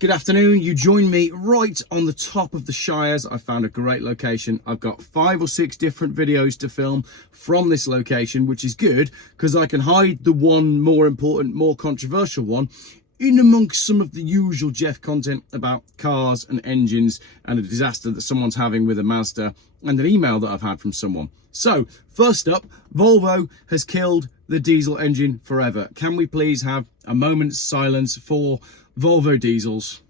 Good afternoon. You join me right on the top of the Shires. I found a great location. I've got 5 or 6 different videos to film from this location, which is good because I can hide the one more important, more controversial one in amongst some of the usual Geoff content about cars and engines and a disaster that someone's having with a Mazda and an email that I've had from someone. So first up, Volvo has killed the diesel engine forever. Can we please have a moment's silence for Volvo diesels?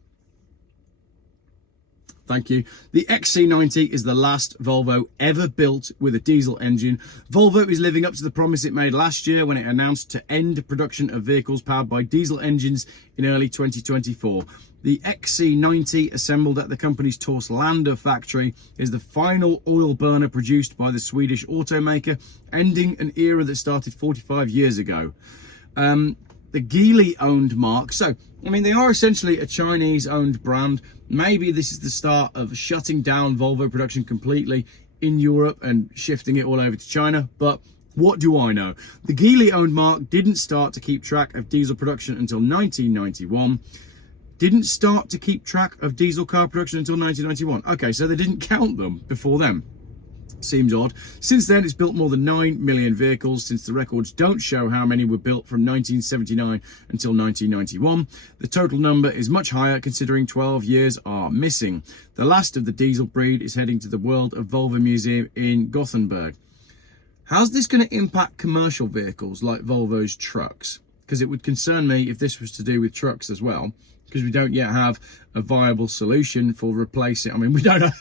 Thank you. The XC90 is the last Volvo ever built with a diesel engine. Volvo is living up to the promise it made last year when it announced to end production of vehicles powered by diesel engines in early 2024. The XC90, assembled at the company's Torslanda factory, is the final oil burner produced by the Swedish automaker, ending an era that started 45 years ago. The Geely-owned marque. So, I mean, they are essentially a Chinese-owned brand. Maybe this is the start of shutting down Volvo production completely in Europe and shifting it all over to China. But what do I know? The Geely-owned marque didn't start to keep track of diesel production until 1991. Didn't start to keep track of diesel car production until 1991. Okay, so they didn't count them before then. Seems odd. Since then, it's built more than 9 million vehicles, since the records don't show how many were built from 1979 until 1991. The total number is much higher, considering 12 years are missing. The last of the diesel breed is heading to the World of Volvo Museum in Gothenburg. How's this going to impact commercial vehicles like Volvo's trucks? Because it would concern me if this was to do with trucks as well, because we don't yet have a viable solution for replacing. I mean, we don't.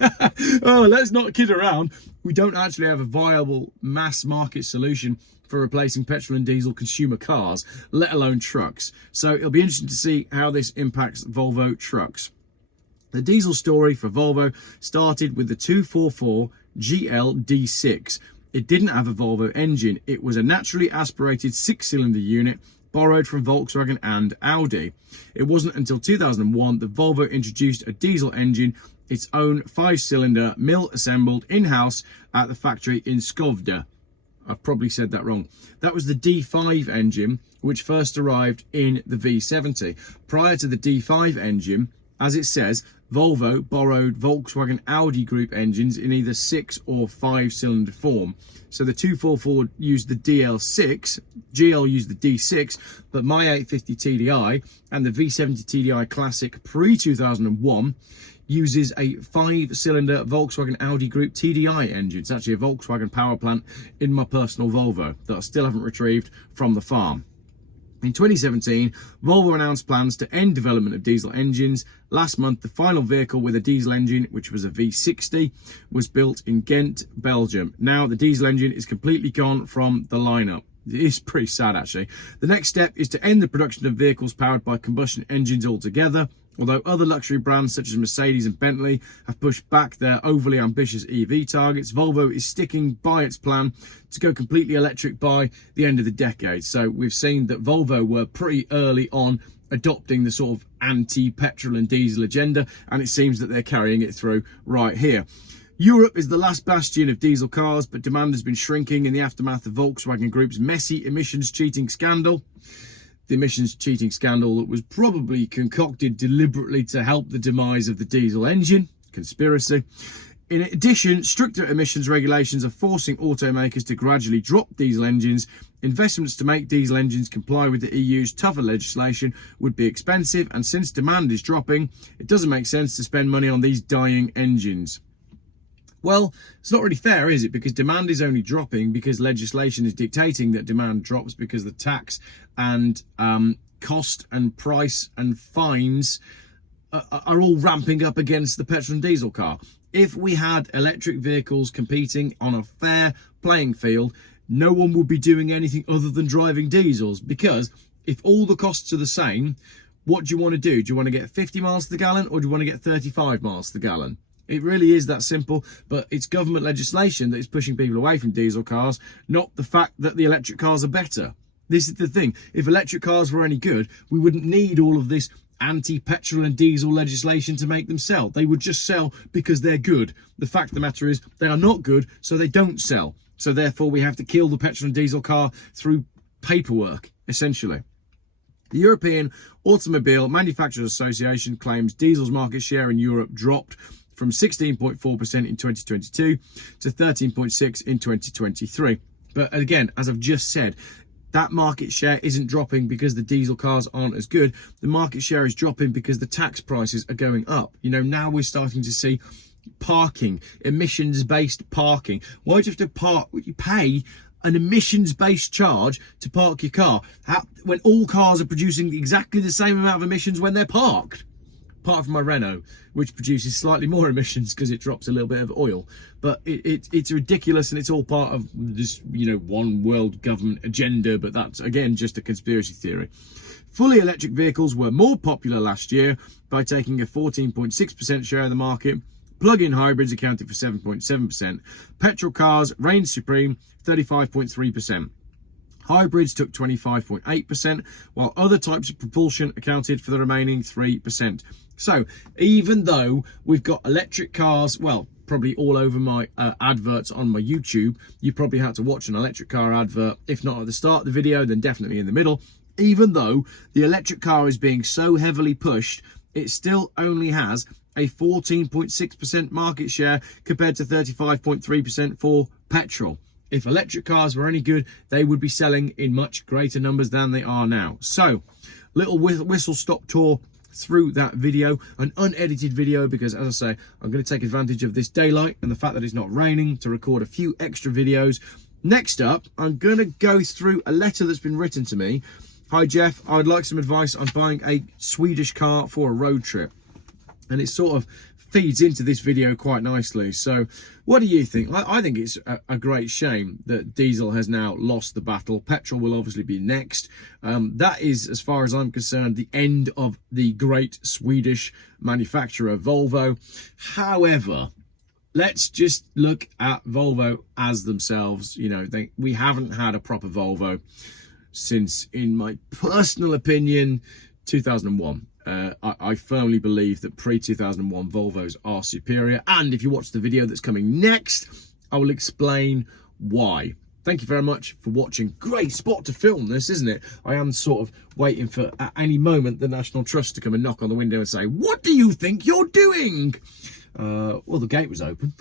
Oh, let's not kid around. We don't actually have a viable mass market solution for replacing petrol and diesel consumer cars, let alone trucks. So it'll be interesting to see how this impacts Volvo trucks. The diesel story for Volvo started with the 244 GL D6. It didn't have a Volvo engine. It was a naturally aspirated 6-cylinder unit borrowed from Volkswagen and Audi. It wasn't until 2001 that Volvo introduced a diesel engine, its own 5-cylinder mill-assembled in-house at the factory in Skövde. I've probably said that wrong. That was the D5 engine, which first arrived in the V70. Prior to the D5 engine, as it says, Volvo borrowed Volkswagen Audi group engines in either 6 or 5-cylinder form. So the 244 used the DL6, GL used the D6, but my 850 TDI and the V70 TDI Classic pre-2001 uses a 5-cylinder Volkswagen Audi Group TDI engine. It's actually a Volkswagen power plant in my personal Volvo that I still haven't retrieved from the farm. In 2017, Volvo announced plans to end development of diesel engines. Last month, the final vehicle with a diesel engine, which was a V60, was built in Ghent, Belgium. Now, the diesel engine is completely gone from the lineup. It is pretty sad, actually. The next step is to end the production of vehicles powered by combustion engines altogether. Although other luxury brands such as Mercedes and Bentley have pushed back their overly ambitious EV targets, Volvo is sticking by its plan to go completely electric by the end of the decade. So we've seen that Volvo were pretty early on adopting the sort of anti-petrol and diesel agenda, and it seems that they're carrying it through right here. Europe is the last bastion of diesel cars, but demand has been shrinking in the aftermath of Volkswagen Group's messy emissions cheating scandal. The emissions cheating scandal that was probably concocted deliberately to help the demise of the diesel engine. Conspiracy. In addition, stricter emissions regulations are forcing automakers to gradually drop diesel engines. Investments to make diesel engines comply with the EU's tougher legislation would be expensive, and since demand is dropping, it doesn't make sense to spend money on these dying engines. Well, it's not really fair, is it? Because demand is only dropping because legislation is dictating that demand drops, because the tax and cost and price and fines are all ramping up against the petrol and diesel car. If we had electric vehicles competing on a fair playing field, no one would be doing anything other than driving diesels, because if all the costs are the same, what do you want to do? Do you want to get 50 miles to the gallon, or do you want to get 35 miles to the gallon? It really is that simple, but it's government legislation that is pushing people away from diesel cars, not the fact that the electric cars are better. This is the thing. If electric cars were any good, we wouldn't need all of this anti-petrol and diesel legislation to make them sell. They would just sell because they're good. The fact of the matter is they are not good, so they don't sell. So therefore we have to kill the petrol and diesel car through paperwork, essentially. The European Automobile Manufacturers Association claims diesel's market share in Europe dropped from 16.4% in 2022 to 13.6% in 2023. But again, as I've just said, that market share isn't dropping because the diesel cars aren't as good. The market share is dropping because the tax prices are going up. You know, now we're starting to see parking, emissions-based parking. Why do you have to pay an emissions-based charge to park your car when all cars are producing exactly the same amount of emissions when they're parked? Apart from my Renault, which produces slightly more emissions because it drops a little bit of oil. But it's ridiculous, and it's all part of this, you know, one world government agenda. But that's, again, just a conspiracy theory. Fully electric vehicles were more popular last year by taking a 14.6% share of the market. Plug-in hybrids accounted for 7.7%. Petrol cars reigned supreme, 35.3%. Hybrids took 25.8%, while other types of propulsion accounted for the remaining 3%. So even though we've got electric cars, well, probably all over my adverts on my YouTube, you probably had to watch an electric car advert, if not at the start of the video, then definitely in the middle. Even though the electric car is being so heavily pushed, it still only has a 14.6% market share compared to 35.3% for petrol. If electric cars were any good, they would be selling in much greater numbers than they are now. So, little whistle-stop tour through that video, an unedited video, because as I say, I'm going to take advantage of this daylight and the fact that it's not raining to record a few extra videos. Next up, I'm going to go through a letter that's been written to me. Hi Geoff, I'd like some advice on buying a Swedish car for a road trip. And it sort of feeds into this video quite nicely. So what do you think? I think it's a great shame that diesel has now lost the battle. Petrol will obviously be next. That is, as far as I'm concerned, the end of the great Swedish manufacturer Volvo. However, let's just look at Volvo as themselves. You know, we haven't had a proper Volvo since, in my personal opinion, 2001. I firmly believe that pre-2001 Volvos are superior, and if you watch the video that's coming next, I will explain why. Thank you very much for watching. Great spot to film this, isn't it? I am sort of waiting for, at any moment, the National Trust to come and knock on the window and say, "What do you think you're doing?" Well, the gate was open.